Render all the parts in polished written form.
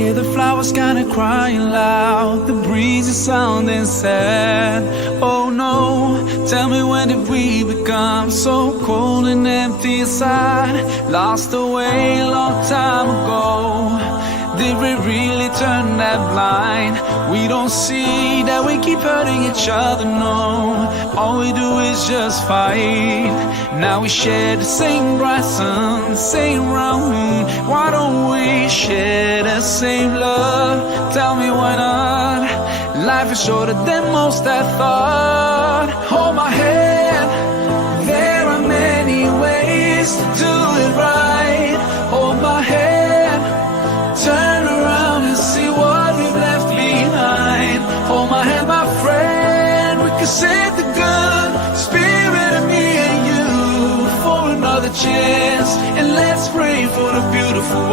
hear the flowers kinda crying loud, the breeze is sounding sad. Oh no, tell me, when did we become so cold and empty inside? Lost away a long time ago. Did we really turn that blind? We don't see that we keep hurting each other, no. All we do is just fight. Now we share the same bright sun, the same round moon. Why don't we share the same love? Tell me why not? Life is shorter than most I thought. Hold my hand, there are many ways to do it right. Hold my hand, turn around and see what we've left behind. Hold my hand, my friend, we can save the good spirit of me and you for another chance. And let's pray for the beautiful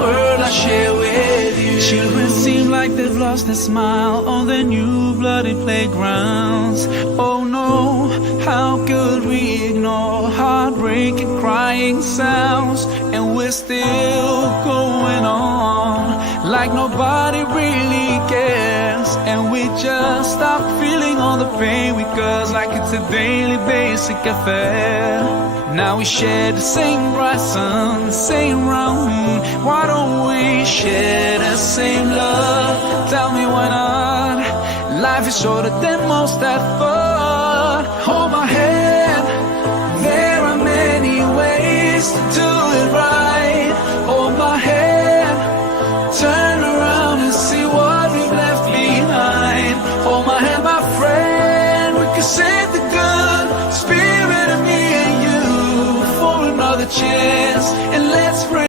world I share with you. Children seem like they've lost their smile on their new bloody playgrounds. Oh no, how could we ignore heartbreaking crying sounds? And we're still going on like nobody really cares. And we just stop feeling all the pain we cause, like it's a daily basic affair. Now we share the same bright sun, the same round moon. Why don't we share the same love? Tell me why not? Life is shorter than most I thought. Hold my hand, there are many ways to do it right. Hold my hand, turn around and see what we've left behind. Hold my hand, my friend, we can save the good spirit of me and you for another chance. And let's pray